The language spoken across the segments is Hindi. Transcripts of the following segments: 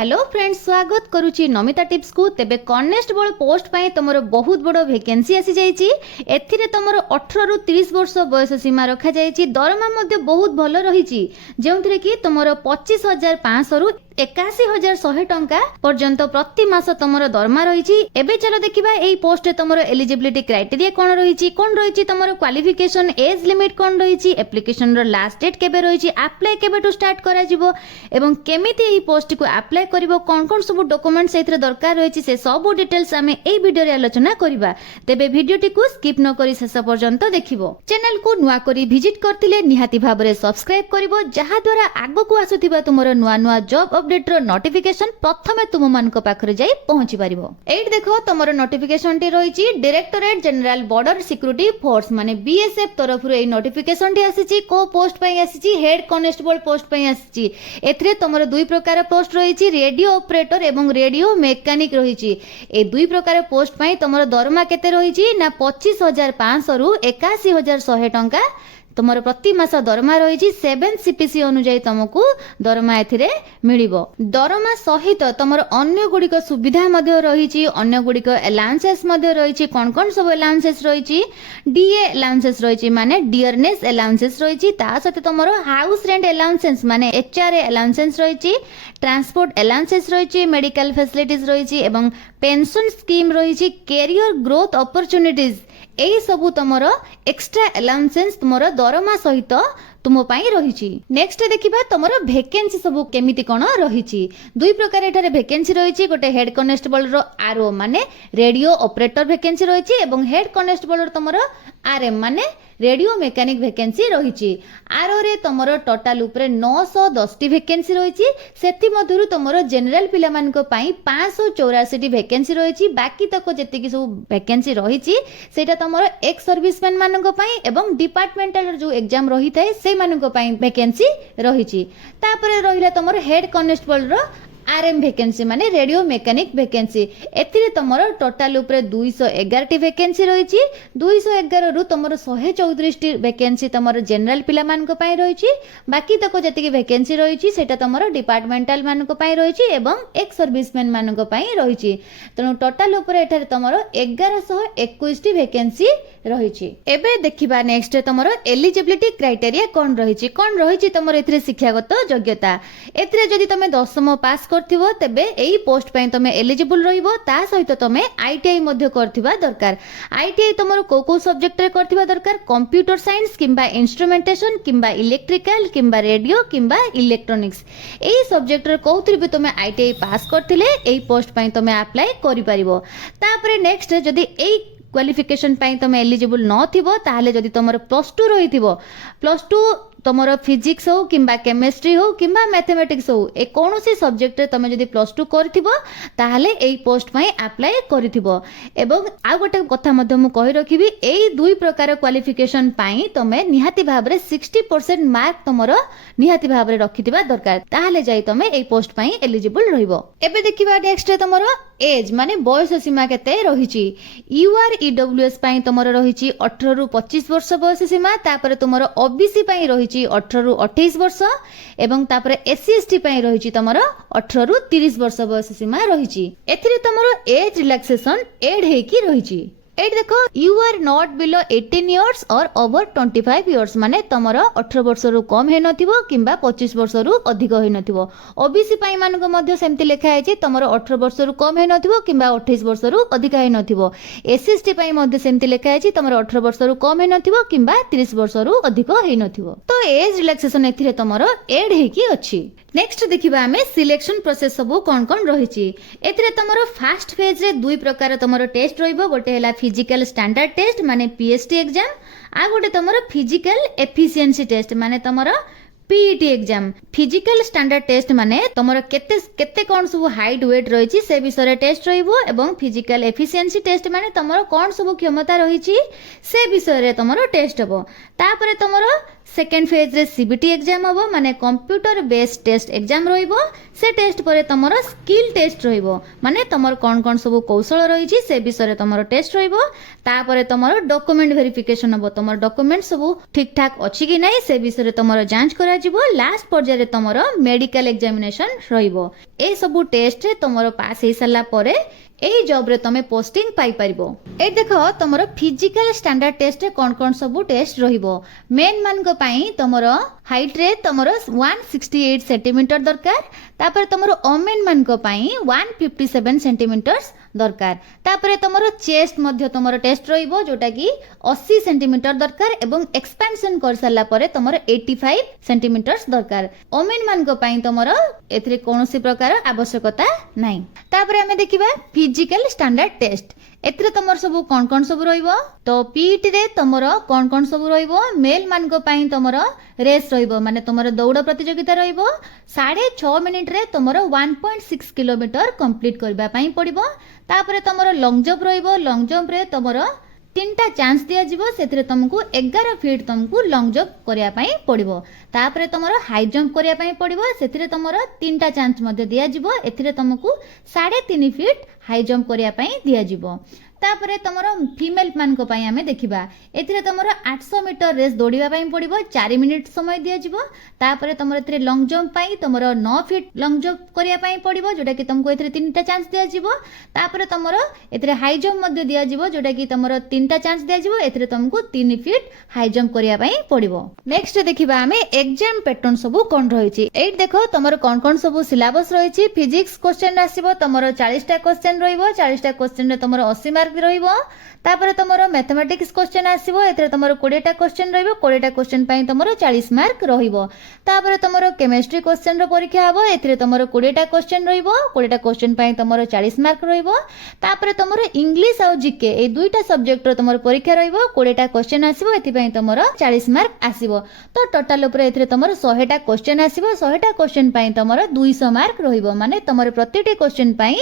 हेलो फ्रेंड्स, स्वागत करुच्ची नमिता टिप्स को। तेबे कॉन्स्टेबल पोस्ट पाई तुमर बहुत बड़ वैकेंसी आसी जाइछि। एथिरे तुमर 18 रु 30 वर्ष बयस सीमा रखा जाइछि। दरमा मध्ये बहुत भल रहिछि, जेउथिरे कि तुमर 25,500 रु 81,100 टंका पर्यंत प्रति मास तुमर दरमा रहिछि। एबे चलो देखिबा एई पोस्ट रे तुमर एलिजिबिलिटी क्राइटेरिया कोन रहिछि तुमर क्वालिफिकेशन, एज लिमिट कोन रहिछि, एप्लिकेशन रो लास्ट डेट केबे रहिछि, अप्लाई केबे टू स्टार्ट करा जिवो एवं केमिति एई पोस्ट को अप्लाई करिवो, कोन कोन सब डॉक्यूमेंट्स एथिरे दरकार रहिछि से सब डिटेल्स आमे एई वीडियो रे आलोचना करिबा। तेबे वीडियोटी को स्किप न करी शेष पर्यंत देखिबो। चैनल को नुवा करी विजिट करथिले निहाती भाबरे सब्सक्राइब करिवो, जहा द्वारा आगो को आसुथिबा तुमर नुवा नुवा जॉब अपडेट रो नोटिफिकेशन प्रथमे तुम मानक पाखरे जाई पहुंची परिबो। एइट देखो तुमर नोटिफिकेशन टी रहिछि directorate general border security force माने बीएसएफ तरफ रो एई नोटिफिकेशन टी आसीछि। को पोस्ट पई आसीछि? हेड कांस्टेबल पोस्ट पई आसीछि। एथिरे तुमर दुई प्रकार पोस्ट रहिछि, रेडियो ऑपरेटर एवं रेडियो मैकेनिक रहिछि। ए दुई प्रकार पोस्ट पई तुमर दरमा केते रहिछि ना 25,500 रु 81,100 टंका तुमर प्रति मास दरमा रहिछि। 7 सीपीसी अनुसार तुमको दरमा एथिरे मिलिबो। दरमा सहित तुमर अन्य गुडिक सुविधा मध्ये रहिछि, अन्य गुडिक अलाउंसेस मध्ये रहिछि। कोन कोन सब अलाउंसेस रहिछि? डीए अलाउंसेस रहिछि माने डियरनेस अलाउंसेस रहिछि। ता सहित तुमर हाउस रेंट अलाउंसेस माने एचआरए अलाउंसेस रहिछि, ट्रांसपोर्ट अलाउंसेस रहिछि, मेडिकल फैसिलिटीज रहिछि एवं पेंशन स्कीम रहिछि, कैरियर ग्रोथ अपॉर्चुनिटीज एई सबु तुमर एक्स्ट्रा अलाउंसेस तुमर दरमा सहित तुम पाई रहिछि। नेक्स्ट देखिबा तुमर वैकेंसी सबु केमिति कोन रहिछि। दुई प्रकार एठारे वैकेंसी रहिछि। गोटे हेड कांस्टेबल रो आरओ माने रेडियो ऑपरेटर वैकेंसी रहिछि एवं हेड कांस्टेबल रो तुमर आरएम माने रेडियो मैकेनिक वैकेंसी रहिछि। आरओ रे तुमर टोटल ऊपर 910 टी वैकेंसी रहिछि। सेति मधुरु तुमर जनरल पिला मानको पाई 584 टी वैकेंसी रहिछि। बाकी तक जेति कि सब वैकेंसी रहिछि सेटा तुमर एक्स सर्विसमैन मानको पाई एवं डिपार्टमेंटल जो एग्जाम रही थाए से मानको पाई वैकेंसी रहिछि। तापरे रहिला तुमर हेड कांस्टेबल रो आरएम वैकेंसी माने रेडियो मैकेनिक वैकेंसी। एथिरे तुमर टोटल ऊपर 211 टी वैकेंसी रहिछि। 211 रु तुमर 134 टी वैकेंसी तुमर जनरल पिला मानको पाई रहिछि। बाकी तक जेति कि वैकेंसी रहिछि सेटा तुमर डिपार्टमेंटल मानको पाई रहिछि एवं एक सर्विसमैन मानको पाई रहिछि। तनो टोटल ऊपर एठारे तुमर 1121 टी वैकेंसी रहिछि। एबे देखिबा नेक्स्ट तुमर एलिजिबिलिटी क्राइटेरिया कोन रहिछि तुमर एथिरे शिक्षागत योग्यता। एथिरे जदि तमे 10th पास करथिबो तेबे एई पोस्ट पई तमे एलिजिबल रहिबो। ता सहित तमे आईटीआई मध्ये करथिबा दरकार। आईटीआई तुमर को सब्जेक्ट रे करथिबा दरकार? कंप्यूटर साइंस किंबा इंस्ट्रूमेंटेशन किंबा इलेक्ट्रिकल किंबा रेडियो किंबा इलेक्ट्रोनिक्स एई सब्जेक्ट रे कोउथि भी तमे आईटीआई पास करथिले एई पोस्ट पई तमे अप्लाई करि परिबो। तापरे नेक्स्ट जदि एई क्वालिफिकेशन पाई तमे एलिजिबल न थिबो ताहले जदि तमर +2 रहिथिबो, +2 तमर फिजिक्स हो किंबा केमिस्ट्री हो किंबा मैथमेटिक्स हो ए कोनोसी सब्जेक्ट रे तमे जदि +2 करथिबो ताहले एई पोस्ट पई अप्लाई करथिबो। एवं आ गोटे कथा मध्ये मु कहि रखिबी, एई दुई प्रकार क्वालिफिकेशन पाई तमे निहाती भाबरे 60% मार्क तमर निहाती भाबरे रखिथिबा दरकार। ताहले जाई तमे एई पोस्ट पई एलिजिबल रहिबो। एबे देखिबा नेक्स्ट तमर एज माने बयस सीमा केते रहिछि। यूआरईडब्ल्यूएस पई तमर रहिछि 18 रु 25 वर्ष बयस सीमा। तापर तमर ओबीसी पई रहिछि 18 रु 28 वर्ष एवं तापर एससी एसटी पई रहिछि तमर 18 रु 30 वर्ष बयस सीमा रहिछि। एथिरे तमर एज रिलैक्सेशन एड हेकी रहिछि। एट देखो, you are not below 18 years और ओवर 25 इयर्स माने तमर 18 वर्ष रु कम हे नथिबो किंबा 25 वर्ष रु अधिक हे नथिबो। ओबीसी पाई मानको मध्ये सेमति लेखा है जे तमर 18 वर्ष रु कम हे नथिबो किंबा 28 वर्ष रु अधिक हे नथिबो। एससीएसटी पाई मध्ये सेमति लेखा है जे तमर 18 वर्ष रु कम हे नथिबो किंबा 30 वर्ष रु अधिक हे नथिबो। तो एज रिलैक्सेशन एथिरे तमर एड हेकी अछि। नेक्स्ट देखिबा हमें सिलेक्शन प्रोसेस सब कोन कोन रहिछि। एथिरे तमर फर्स्ट फेज रे दुई प्रकार तमर टेस्ट रहिबो। गोटे हैला फिजिकल स्टैंडर्ड टेस्ट माने पीएसटी एग्जाम, आ गोटे तमर फिजिकल एफिशिएंसी टेस्ट माने तमर PET exam. Physical standard test माने तमर केते कोन सब हाइट वेट रहिछि से विषय रे टेस्ट रहिबो एवं फिजिकल एफिशिएंसी टेस्ट माने तमर कोन सब क्षमता रहिछि से विषय रे तमर टेस्ट हबो। तापरे तमर सेकेंड फेज रे सीबीटी एग्जाम हम माने कंप्यूटर बेस्ड टेस्ट एग्जाम रहिबो से टेस्ट पर तमर स्किल टेस्ट रहिबो माने तमर कोन कोन सब कौशल रहिछि से विषय तमर टेस्ट रहिबो तापर तमर डॉक्यूमेंट वेरिफिकेशन हबो तमर डॉक्यूमेंट सब ठीक ठाक अछि कि नै से विषय तमर जांच करा जिवो लास्ट पर्याय रे तमर मेडिकल एग्जामिनेशन रहिबो ए सब टेस्ट रे तमर पास हे सला परे एही जॉब रे तमे पोस्टिंग पाई परिबो ए देखो तमरो फिजिकल स्टैंडर्ड टेस्ट रे कोन कोन सब टेस्ट रहिबो मेन मान को पई तमरो हाइट रे तमरो 168 सेंटीमीटर दरकार तापर तमरो ओमेन मान को पई 157 सेंटीमीटर्स दरकार तापर तमरो चेस्ट मध्य तमरो टेस्ट रहिबो जोटा की 80 सेंटीमीटर दरकार एवं एक्सपेंशन कर साला परे तमरो 85 सेंटीमीटर्स दरकार ओमेन मान को पई तमरो एथरे कोनोसी प्रकार आवश्यकता नै तापर हमें देखिबा फिजिकल स्टैंडर्ड टेस्ट एथरे तमर सब कोन सब रहिबो तो पीटी रे तमर कोन सब रहिबो मेल मान को पई तमर रेस रहिबो माने तमर दौड़ प्रतियोगिता रहिबो 6.5 मिनिट रे तमर 1.6 किलोमीटर कंप्लीट करबा पई पड़िबो तापरे तमर लॉन्ग जंप रहिबो लॉन्ग जंप रे तमर 3टा चांस दिया जिवो सेथरे तुमको 11 फीट तुमको लॉन्ग जंप करिया पई पड़िबो तापरे तमर हाई जंप करिया पई पड़िबो सेथरे तमर 3टा चांस मध्ये दिया जिवो एथिरे तुमको 3.5 फीट हाई जंप करिया पई दिया जिवो तापरे तमर फीमेल मान को पई हमें देखिबा एथिरे तमर 800 मीटर रेस दौड़िबा पई पड़िबो 4 मिनिट समय दिया जिवो तापरे तमर एथिरे लॉन्ग जंप पई तमर 9 फीट लॉन्ग जंप करिया पई पड़िबो जोटा कि तुमको एथिरे 3टा चांस दिया जिवो तापरे तमर एथिरे हाई जंप मध्ये दिया जिवो जोटा कि तमर 3टा चांस दिया जिवो एथिरे तुमको 3 फीट हाई जंप करिया पई पड़िबो नेक्स्ट देखिबा हमें एग्जाम पैटर्न सब कोन रहिछि एट देखो तमर कोन सब सिलेबस रहिछि फिजिक्स क्वेश्चन आसीबो तमर 40टा क्वेश्चन रहिबो 40टा क्वेश्चन रे तमर 80 मार्क रहिबो तापर तमरो मैथमेटिक्स क्वेश्चन आसीबो एतरे तमरो 20टा क्वेश्चन रहिबो 20टा क्वेश्चन पई तमरो 40 मार्क रहिबो तापर तमरो केमिस्ट्री क्वेश्चन रो परीक्षा हबो एतरे तमरो 20टा क्वेश्चन रहिबो 20टा क्वेश्चन पई तमरो 40 मार्क रहिबो तापर तमरो इंग्लिश आ जीके ए दुईटा सब्जेक्ट रो तमरो परीक्षा रहिबो 20टा क्वेश्चन आसीबो एति पई तमरो 40 मार्क आसीबो तो टोटल ऊपर एतरे तमरो 100टा क्वेश्चन आसीबो 100टा क्वेश्चन पई तमरो 200 मार्क रहिबो माने तमरो प्रतिटी क्वेश्चन पई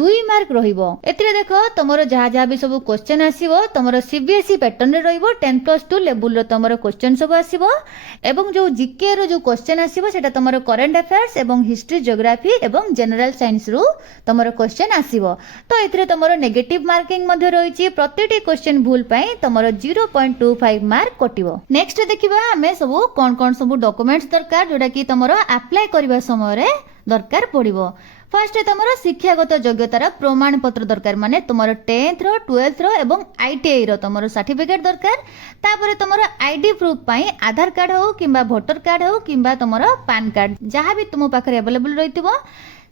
2 मार्क रहिबो एतरे देखो तमरो जहा भी सब क्वेश्चन आसीबो तमरो सीबीएसई पैटर्न रे रहिबो 10+2 लेवल रो तमरो क्वेश्चन सब आसीबो एवं जो जीके रो जो क्वेश्चन आसीबो सेटा तमरो करंट अफेयर्स एवं हिस्ट्री ज्योग्राफी एवं जनरल साइंस रो तमरो क्वेश्चन आसीबो तो एथरे तमरो नेगेटिव मार्किंग मध्ये रहिछि प्रतिटी क्वेश्चन भूल पई तमरो 0.25 मार्क कटिबो नेक्स्ट देखिबा हमें सब कोन सब डॉक्यूमेंट्स दरकार जोटा कि तमरो अप्लाई करबा समय रे दरकार पड़िबो फर्स्ट तमरो शिक्षागत योग्यतार प्रमाण पत्र दरकार माने तमरो 10th रो 12th रो एवं आईटीआई रो तमरो सर्टिफिकेट दरकार तापरे तमरो आईडी प्रूफ पई आधार कार्ड हो किबा वोटर कार्ड हो किबा तमरो पैन कार्ड जहां भी तुम पाखरे अवेलेबल रहितबो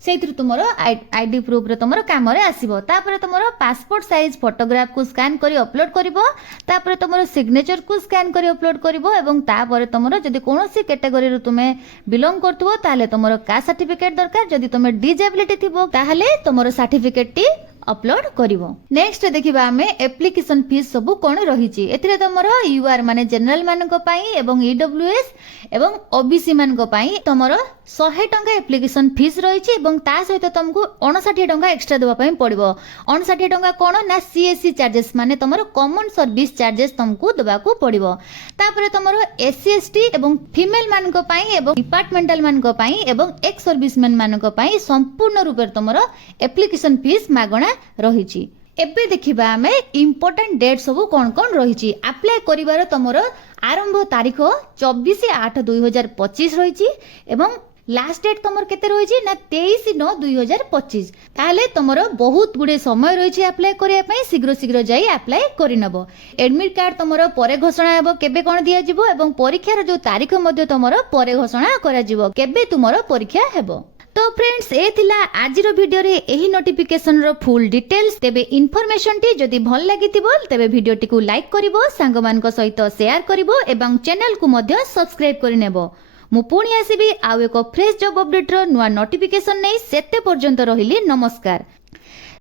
सेइथि तुमरो आईडी प्रूफ रे तमरो काम रे आसीबो तापरे तमरो पासपोर्ट साइज फोटोग्राफ को स्कैन करी अपलोड करिवो तापरे तमरो सिग्नेचर को स्कैन करी अपलोड करिवो एवं तापरे तमरो जदी कोनोसी कैटेगरी रो तुमे बिलोंग करथुवो ताले तमरो कास्ट सर्टिफिकेट दरकार जदी तुमे डिजेबिलिटी थिबो ताले तमरो सर्टिफिकेट टी अपलोड करिवो नेक्स्ट देखिबा हमें एप्लीकेशन फीस सब कोन रहिछि एथिरे तमरो यूआर माने जनरल मान को पई एवं ईडब्ल्यूएस एवं ओबीसी मान को पई तमरो 100 टंका एप्लीकेशन फीस रहिछि एवं ता सहित तुमको 59 टंका एक्स्ट्रा देबा पई पड़िबो 59 टंका कोन ना सीएससी चार्जेस माने तमरो कॉमन सर्विस चार्जेस तुमको देबा को पड़िबो तापरे तमरो एससी एसटी एवं फीमेल मान को पई एवं डिपार्टमेंटल मान को पई एवं एक्स सर्विसमैन मान को पई संपूर्ण रूप तमरो एप्लीकेशन फीस मागणा रहिछि एबे देखिबा हमें इंपोर्टेंट डेट सब कोन कोन रहिछि अप्लाई करिवार तमरो आरंभ तारीख 24/8/2025 रहिछि एवं लास्ट डेट तमर केते रहिछि ना 23/9/2025 ताले तमरो बहुत गुडे समय रहिछि अप्लाई करिया पई शीघ्र जाई अप्लाई करिनबो एडमिट कार्ड तमरो परे घोषणा हेबो केबे कोन दिया जिवो एवं परीक्षार जो तारीख मध्ये तमरो परे घोषणा करा जिवो केबे तुमरो परीक्षा हेबो तो फ्रेंड्स ए थिला आजिर वीडियो रे एही नोटिफिकेशन रो फुल डिटेल्स तेबे इन्फॉर्मेशन टी जदी भल लागितिबो तेबे वीडियो टी को लाइक करिवो सांग मान को सहित शेयर करिवो एवं चैनल को मध्ये सब्सक्राइब करि नेबो मु पुणी आसीबी आउ एको फ्रेश जॉब अपडेट रो नुवा नोटिफिकेशन नै सेते पर्यंत रहिली नमस्कार।